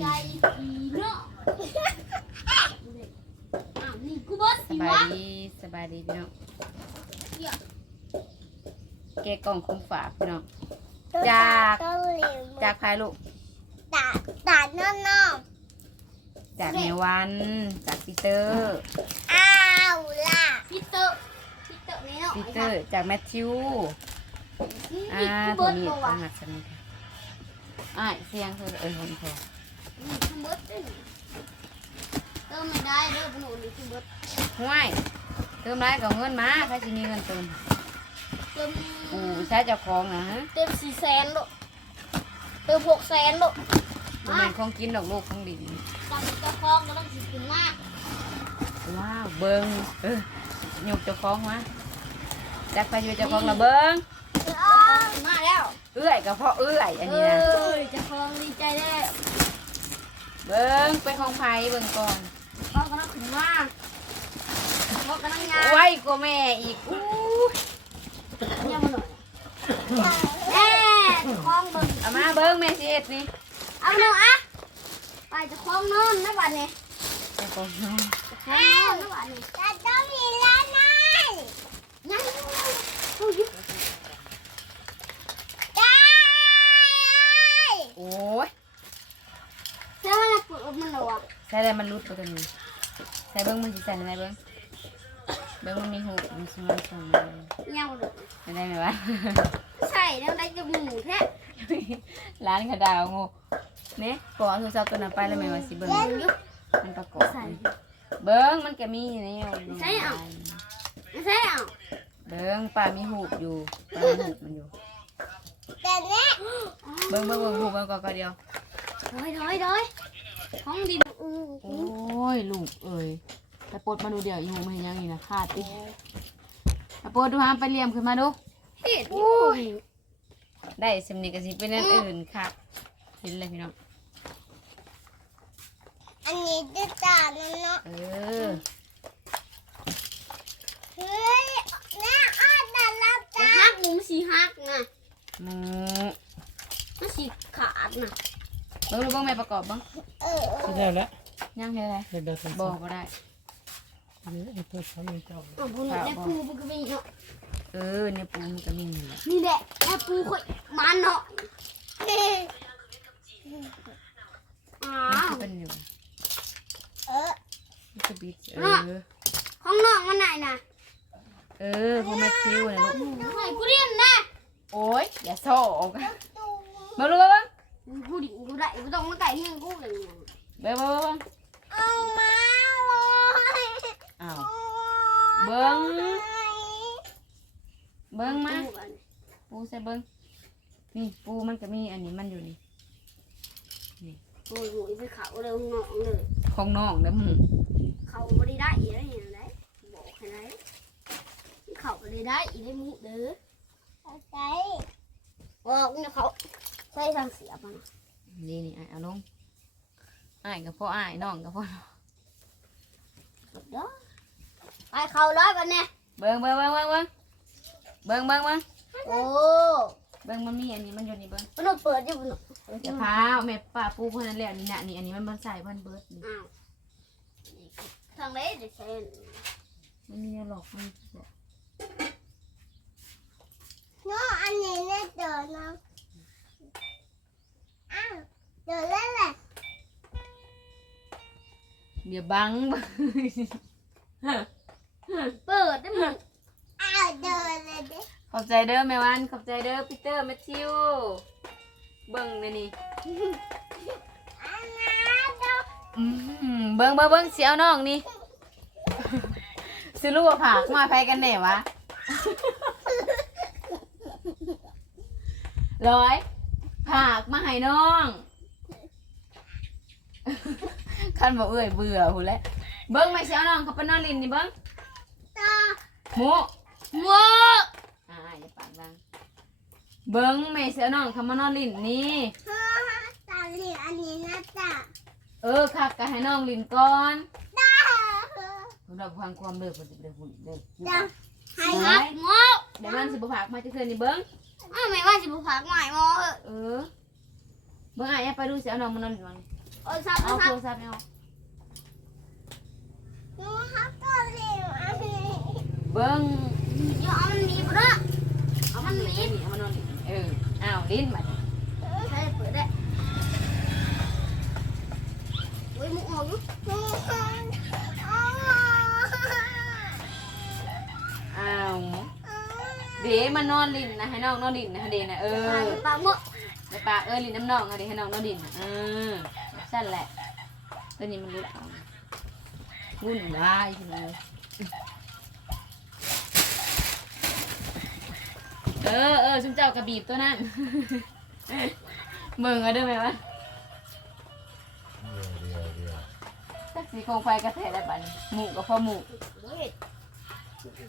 ใจอีเนาะอ้าวนี่กูเบิดสสิบายวะดีสบายดีพี่น้องเหี้ยแกะกล่องของฝากพี่น้องตัวจากตาเกาหลีจากใครลูกตาตาน้องน้องจากเนวัน จากปีเตอร์อ้าวล่ะพีเตอร์พีเตอร์นี่เนาะปีเตอร์ จากแมทธิว อ่านี่กูตัวเบิดนี้ตัวต้อวะงหัดสนิทอะเสียงคือเออคนโท รนี่กูเบิดเด้อเติมไม่ได้เด้อพวกหนูนี่กูเบิดห่วยเติมไรก็เอาเงินมาใครจะมีเงินเติมเติมอูใช้เจ้าของนะฮะเติมสี่แสนลูกเติมหกแสนลูกบ่แม่นของกินดอกลูกของดินจำเจ้าของก็ต้องสิขึ้นมากว้าวเบิ้งเออหยุกเจ้าของมาจากไปอยู่เจ้าของละเบิ้งขึ้นมาแล้วเอื้อยกับพ่อเอื้อยอันเอนี้นะ้ยเจ้าของดีใจได้ เบิ้งเป็นของไผเบิ้งก่อนพ่อก็ต้องขึ้นมาพ่อก็ต้องยาไว้กว่าแม่อีกอู้ยามาหน่อยแม่เจ้าของเบิ่งเอามาเบิ้งแม่สิเอ็ดนี่เอาหนึ่งอะไปเจ้าของนอนนะบัดนี้เจ้าของน้องเจ้าของนอนนะบัดนี้ ตาต้องมีแล้วนาย ยัง ได้ โอ้ย เจ้ามันปวดมันหรอวะ ใส่อะไรมันรุดไปตัวนี้ใส่เบิ้งมันสิใส่อะไรเบิ้งเบิ้งมันมีหูมันสมันส่งมาเลยยังหรอไม่ได้ไหมวะใส่แล้วได้กับหมูแท้ร้านกระดาวงูเนี่ยปอโทรศัพท์ตัวนั้นไปแล้วไหมว่าสิเบิ้งมันประกอบใส่เบิ้งมันก็มีนี่ใช่เอาไม่ใช่เอาเบิ้งป้ามีหูบอยู่ป้ามีหูบมันอยู่แต่เนี้ยเบิ้งเบิ้งเบิ้งหูบมันก็ก็เดียวถอยถอยถอย ของดินอือโอ้ยลูกเอ้ยแต่ปลดมาดูเดี๋ยวอีหูมันเห็นยังนี่นะขาดติแต่ปลดดูฮามไปเลี่ยมขึ้นมาดูเห็ดโอ้ยได้สำนีกสิเป็นอันอื่นค่ะเห็นเลยพี่น้องอันนี้จะตาน้องน้องเออเฮ้ยแม่อ้อตาลับจะตาหักหมูสีหักนะหมูมันสีขาดนะ เบิ้งดูเบิ้งแม่ประกอบเบ้างเออที่แล้วแหละย่างเฮ็ดอะไรเดี๋ยวเดี๋ยวบอกก็ได้นี่ไอ้ตัวสามีเจ้าอ๋อพวกนี้ได้ปูมันก็มีเนาะเออเนี่ยปูมันก็มีนี่แหละนี่แหละได้ปูค่อยมันเนาะอ้ามันวก็เป็นอยู่เออ มันก็บิดเออ ของน้องมันไหนนะเออพวกแม่คิวนะลูกไหนกูเรียนนะโอ้ยอย่าโซ่ออกตูมาดูเบิ้ง กูดิกูได้กูต้องมาไก่ที่มึงกูเลยเบิ้งเบิ้งเบิ้งเอามาเลยอ้าวเบิ้งเบิ้งมาปูใส่เบิ้งนี่ปูมันก็มีอันนี้มันอยู่นี่โอ้ยโอ้ยไปเขาเลยน้องเลยของน้องเด้อหมึงเขาไม่ได้ได้อีกแล้วอย่างไรบอกให้ไรเขาไม่ได้ได้อีกได้มุเด้อเอาใจบอกเนี่ยเขา ใส่ทางเสียบมันนี่นี่อ้ายเอาลงอ้ายกับพ่ออ้ายน้องกับพ่อน้องเด้อไปเขาร้อยกันเนี่ยเบิ้งเบิ้งเบิ้งเบิ้งเบิ้งเบิ้งเบิ้งเบิ้งโอ้เบิ้งมันมีอันนี้มันอยู่นี่เบิ้งมันต้องเปิดอยู่มันอย่าพาแม่ป้าปูเพิ่นนั่นแหละอันนี้น่ะนี่อันนี้มันบ่ใส่เพิ่นเบิดนี่อ้าวทางเล็กเด็กเซนมันมีแนวหลอกมันบอกน้องอันนี้เนี่ยเดินน้อง อ้าวเดินแล้วแหละเดี๋ยวบังเปิดได้หมดอ้าวเดินเลยดิขอบใจเด้อแม่วัน ขอบใจเด้อปีเตอร์แมทธิว เบิ่งนี่นี่อันนั้นเดินอืมเบิ่งเบิ่งเบิ่งสิเอาน้องนี่ซื้อลูกว่าผักมาไปกันแน่วะร้อย ผักมาให้น้องคันบอกเอ้ยเบื่อหูนแหล้วเบิ้งไม่เสียวน้องเขาไปนอนลินนี่เบิ้งต่อหมูหมัวอ่าอย่าปากดังเบิ้งไม่เสียวน้องเขามานอนลินนี่ฮ่าตาเหลียอันนี้นะจ๊ะเออคักก็ให้น้องลินก่อนได้สำหรับความความเลิกมันจะเป็นหุ่นเลิกจ้ะให้หันะกหม้อ เดี๋ยวมันสิบผักมาจะเคืนนี่เบิ้งอ้าวไม่ว่าสิบุพักใหม่หม้อเออเออ เบิ้งอะอย่าไปดูเสียวน้องมานอนลินวังไโอ้ยซับเอาซัโทบรศัพท์เอาหนูฮักตัวเร็วอันนี้เบิ้งเดี๋ยวเอามันหนีบเด้อเอามันหนีเอามันนอนนี่เอออ้าวลิ้นมาใช่เปิดได้โอ้ยมุกออกอยู่หนูฮักอ๋อ เดี๋ยวมันนอนลิ้นนะให้น้องนอนลิ้นนะเดนะเออปลาหมกในปากเออลิ้นน้ำน้องอะเดี๋ยวให้น้องนอนลิ้นนะเออสั่นแหละตัวนี้มันรุดเอาวุ่นวายทีเดียวเออเออชุมเจ้ากระบีบตัวนั้นมึงเอาด้วยไหมวะเดียวเดียวเดียวสักสีโครงไฟกระแทกได้บัดนหมูกับพ่อหมูเฮ้ย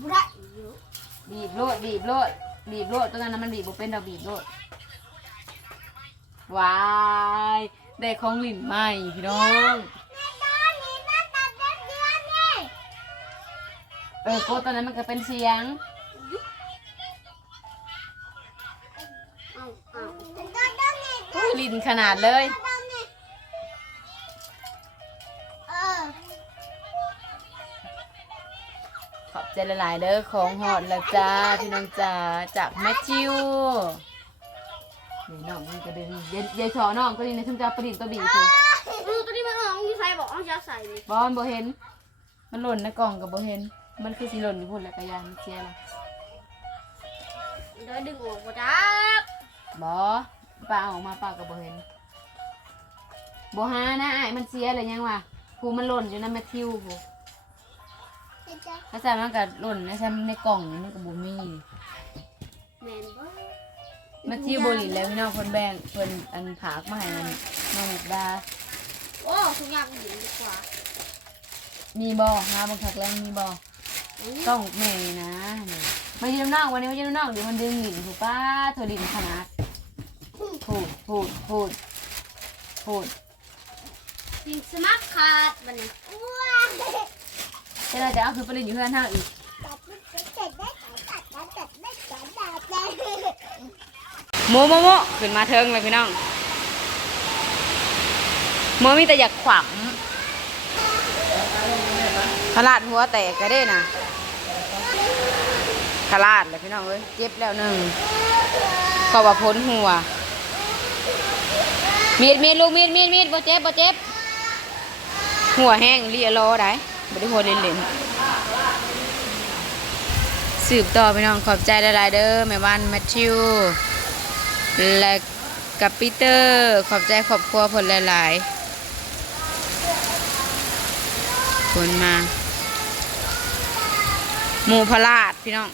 บุได้อยู่ บีบโลดบีบโลดบีบโลดตัวนั้นนะมันบีบบ่เป็นดอกบีบโลดวายได้ของหลินใหม่พี่น้องเออโกตอนนั้นมันก็เป็นเสียงเอาเอาตอนเดือนนี้อุ้ยลินขนาดเลย ใจหลายๆเด้อของหอดแล้วจ้าพี่น้องจ้าจากแมทธิวนี่น้องมันก็ดึงเย็นเย็นสอน้องก็นี่นะชุมเจ้าประดิษฐ์ตัวบีบคืออือตัวนี้มันออกมีใครบอกเอาจะใส่เลยบอลบ่เห็น มันหล่นในกล่องกับบ่เห็น มันคือสิหล่นอยู่พุ่นแล้วก็ยานมันเสียละเดี๋ยวดึงออกมาจ้าบอป้าเอาออกมาป้ากับบ่เห็นบ่หานะอ้ายมันเสียเลยยังวะกูมันหล่นอยู่นะแมทธิวกูเดี๋ยวจะ ถ้าใส่มันก็หล่นนะใส่ในกล่องนี่มันก็บ่มีแมนบ่แมทธิวบ่หลินแล้วพี่น้องเพิ่นแบ่งเพิ่นอันผากมาให้มันน้องมุกดาโอ้ทุกอย่างหญิงดีกว่ามีบ่หาบังคักแรงมีบ่ต้องแม่นี่นะนี่มายืนน้ำนอกวันนี้มายืนน้ำนอกเดี๋ยวมันดึงหลินถูกป้าเธอหลินขนาดพูดพูดพูดพูดยิงสมัครขาดบันนี้ว้า วเจ้าจะเอาคือไปเล่นอยู่เพื่อนเฮาอีกตัดไม่ตัดได้ตัดตัดตัดไม่ตัดตัดได้โมโมโมขึ้นมาเทิงเลยพี่น้องโมมีแต่อยากขวำขลาดหัวแตกก็ได้นะขลาดเลยพี่น้องเอ้ยเจ็บแล้วหนึ่งก็ว่าพ้นหัว มีดมีดลูกมีดมีดมีดบ่เจ็บบ่เจ็บ หัวแห้งเลียรอได้ บ่ได้หัวเล่นเล่นๆสืบต่อพี่น้องขอบใจหลายๆเด้อแม่บ้านแมทธิว และกับปีเตอร์ ขอบใจครอบครัวผลหลายๆคนมา หมูพลาดพี่น้อง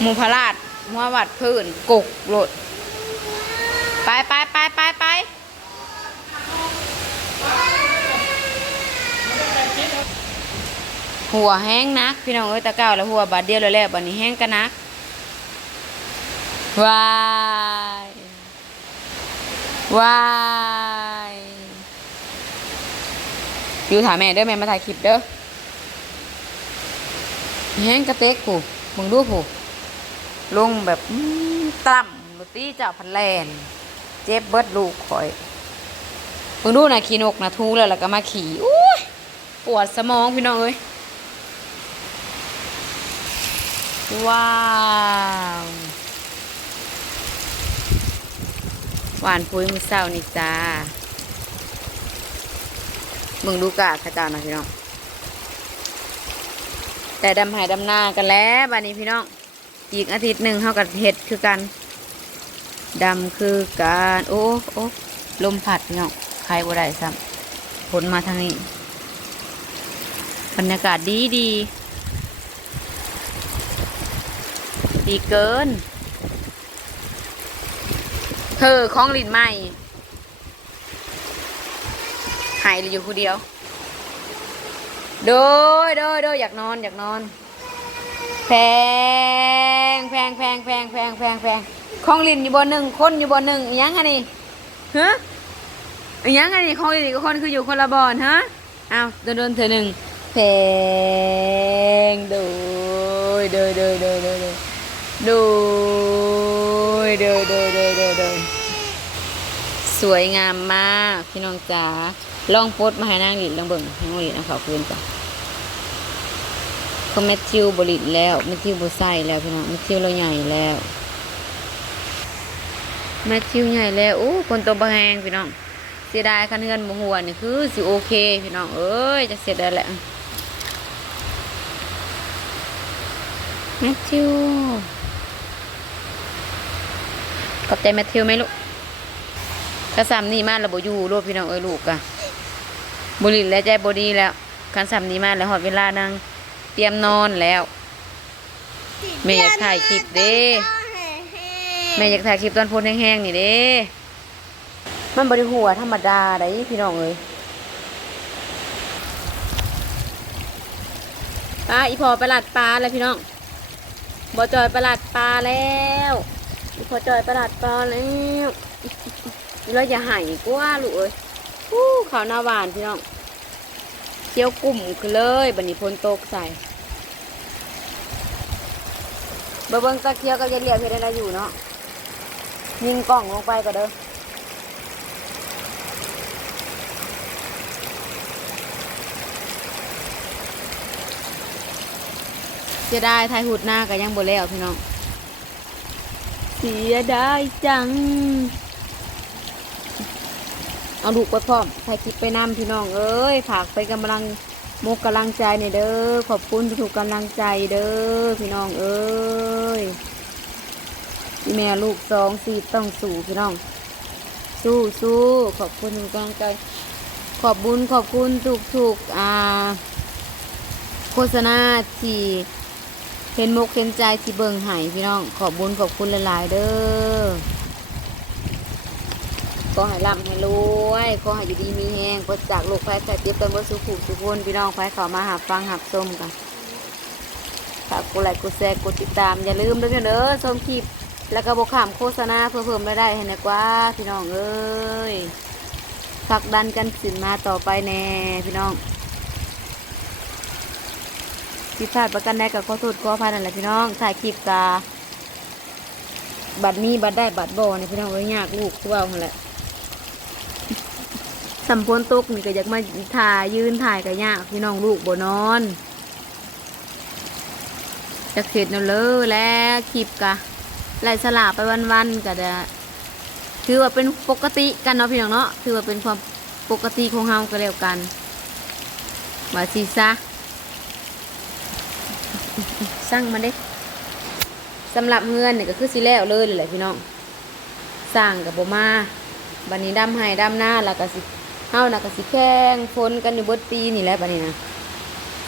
หมูพลาดหัววัดพื้นกกหลด ไปไปไปไปไป หัวแห้งนัก พี่น้องเอ้ยตะเก้าแล้วหัวบาดเดียวแล้วแหละบัดนี้แห้งกันนักวายวายอยู่ถามแม่เด้อแม่มาถ่ายคลิปเด้อแห้งกระเตกผู้มึงดูผู้ลงแบบต่ำรตี้เจ้าพันแลนเจ็บเบิดลูกข่อยมึงดูนะขีนกนะทูแล้วแล้วก็มาขี่อุ้ยปวดสมองพี่น้องเอ้ย ว้าว หวานปุ้ยมือเศร้านี่จ้ามึงดูกะข้าเจ้านะพี่น้อง แต่ดำหายดำหน้ากันแล้วบัดนี้พี่น้อง อีกอาทิตย์หนึ่งเขากับเห็ดคือกันดำคือการโอ้โอ้ลมผัดพี่น้องใครบ่ได้ซ้ำผลมาทางนี้ บรรยากาศดีดี ดีเกิน เธอของลินใหม่ หายอยู่คนเดียว โดยโดยโดยอยากนอนอยากนอน แพงแพงแพงแพงแพงแพงแพงของลินอยู่บนหนึ่งคนอยู่บนหนึ่งอิหยังไงนี่ฮะอิหยังไงนี่ของลินกับคนคืออยู่คนละบอนฮะอ้าวโดนโดนเธอหนึ่งแพงโดยโดยโดยโดยโดย โดยโดยโดยโดยโดยโดยสวยงามมากพี่น้องจ๋าลองโพสมาให้นางหลินลองเบิ่งให้นางหลินนะขอบคุณจ้ะก็แมทธิวบริตแล้วแมทธิวบใส่แล้วพี่น้องแมทธิวเราใหญ่แล้วแมทธิวใหญ่แล้วโอ้คนโตบะแหงพี่น้องเสียดายคันเฮือนบ่หัวนี่คือสิโอเคพี่น้องเอ้ยจะเสร็จแล้วแหละแมทธิว ขอบใจแมทธิวไหมลูกกระซำนี่มาแล้วบ่อยู่โลดพี่น้องเอ้ยลูกอะบุรินและใจบดีแล้วคันซำนี่มาแล้วหอดเวลานางเตรียมนอนแล้วแม่อยากถ่ายคลิปเด้แม่อยากถ่ายคลิปตอนโพนแห้งๆนี่เด้มันบริหัวธรรมดาได้พี่น้องเอ้ยปลาอีพอไปลัดปลาแล้วพี่น้องบอจอยไปลัดปลาแล้วอี พอจอยไปลัดปลาแล้วเราอย่าหายกว่าลูกเอ้ยอู้ข้าวหน้าหวานพี่น้องเคี้ยวกลุ่มคือเลยบันนี้พนโตกใส่เบิ่งเบิงตะเคียวกับยายเหลียวเฮ็ดอะไรอยู่เนาะยิงกล่องลงไปก็เด้อเสียดายไทยหุดหน้าก็ยังบ่แล้วพี่น้อง สียดายจัง เอาลูกไปพร้อมถ่ายคลิปไปนำพี่น้องเอ้ยฝากไปกำลังมกกำลังใจในอยเด้อ ขอบคุณทุกๆกำลังใจเด้อพี่น้องเอ้ยพี่แม่ลูกสองสี่ต้องสู้พี่น้อง สู้สู้ขอบคุณกำลังใจ ขอบบุญขอบคุณทุกทุกอ่า โฆษณาที่ เห็นมกเห็นใจที่เบิ่งไห้พี่น้อง ขอบบุญขอบคุณหลายๆเด้อขอให้ร่ำให้รวยขอให้อยู่ดีมีแห้งปราจากโรคภัยไข้เจ็บกันบ่สุขุสุขคนพี่น้องไปเขามาหับฟังหับส้มกันฝากกดไลค์กดแชร์กดติดตามอย่าลืมด้อพี่น้องเด้อชมคลิปแล้วก็บอกข่ามโฆษณาเพื่อเพิ่มรายได้ให้นะกว่าพี่น้องเอ้ยผลักดันกันสินมาต่อไปแน่พี่น้อง ผิดพลาดประกันได้กับขอโทษขออภัยนั่นแหละพี่น้องถ่ายคลิปกาบัตรมีบัตรได้บัตรบ่เนี่ยพี่น้องเอ้ยยากลูกคือว่าหั่นแหละสำพนตกนี่ก็อยากมาถ่ายยืนถ่ายกับยากพี่น้องลูกบ่นอนจะเสร็จแล้วเลยแล้วคลิปกะไล่สลาไปวันๆก็จะถือว่าเป็นปกติกันเนาะพี่น้องเนาะถือว่าเป็นความปกติของเฮาก็แล้วกันว่าสิซะ สั่งมาเด้สำหรับเฮือนเนี่ยก็คือสิแล้วเลยเลยแหละพี่น้องสร้างกับโบมาบันนี้ดำให้ดำหน้าแล้วก็สิเฮาน่ะก็สิแข่งฝนกันอยู่เบิดปีนี่แหละบัดนี้นะ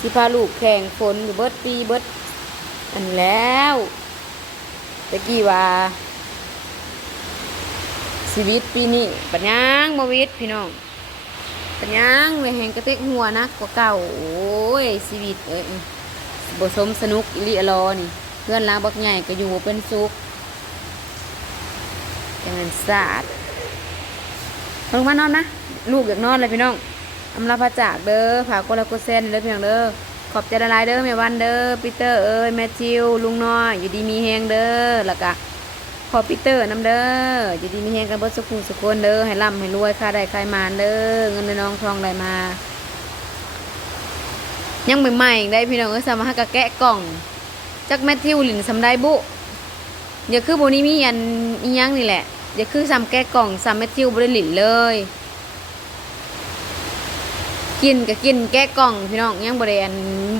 สิพาลูกแข่งฝนอยู่เบิดปีเบิดอันแล้วตะกี้ว่าชีวิตปีนี้ปัญญางมวิทย์พี่น้องปัญญางไม่แหงกระเตกหัวนะกว่าเก่าโอ้ยชีวิตเอ้ย บสมสนุกอิลิอลอนี่เพื่อนล้างบักใหญ่ก็อยู่เป็นสุขอย่างนั้นสาดลงมานอนนะ ลูกอยากนอนเลยพี่น้องอำลาพระจากเด้อฝากกลค์กดแชร์เด้อพี่น้องเด้อขอบใจละลายเด้อแม่วันเด้อปีเตอร์เอ้ยแมทธิวลุงน้อยอยู่ดีมีแฮงเด้อแล้วก็ขอปีเตอร์น้ำเด้ออยู่ดีมีแฮงกันเบิดสุขุสุขคนเด้อให้ร่ำให้รวยค่าได้ค่ามานเด้อเงินในน้องทองได้มา ยังใหม่ๆได้พี่น้องเอ้ยสามารถกะแกะกล่องจักแมทธิวหลินสำได้บุอย่าคือโบนี้มีอันอียังนี่แหละอย่าคือซ้ำแกะกล่องซ้ำแมทธิวบริหลินเลย กินก็กินแก้กล่องพี่น้องยังบริเวณ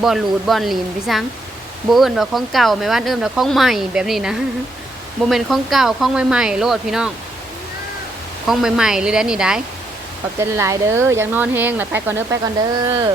บอลลูดบอลลีนพี่ซังโบเอิญว่าของเก่าไม่ว่าเอิญว่าของใหม่แบบนี้นะโบเมนของเก่าของใหม่ๆโลดพี่น้องของใหม่ๆเลยได้นี่ได้ขอบใจหลายเด้ออยากนอนแห้งแล้วไปก่อนเด้อไปก่อนเด้อ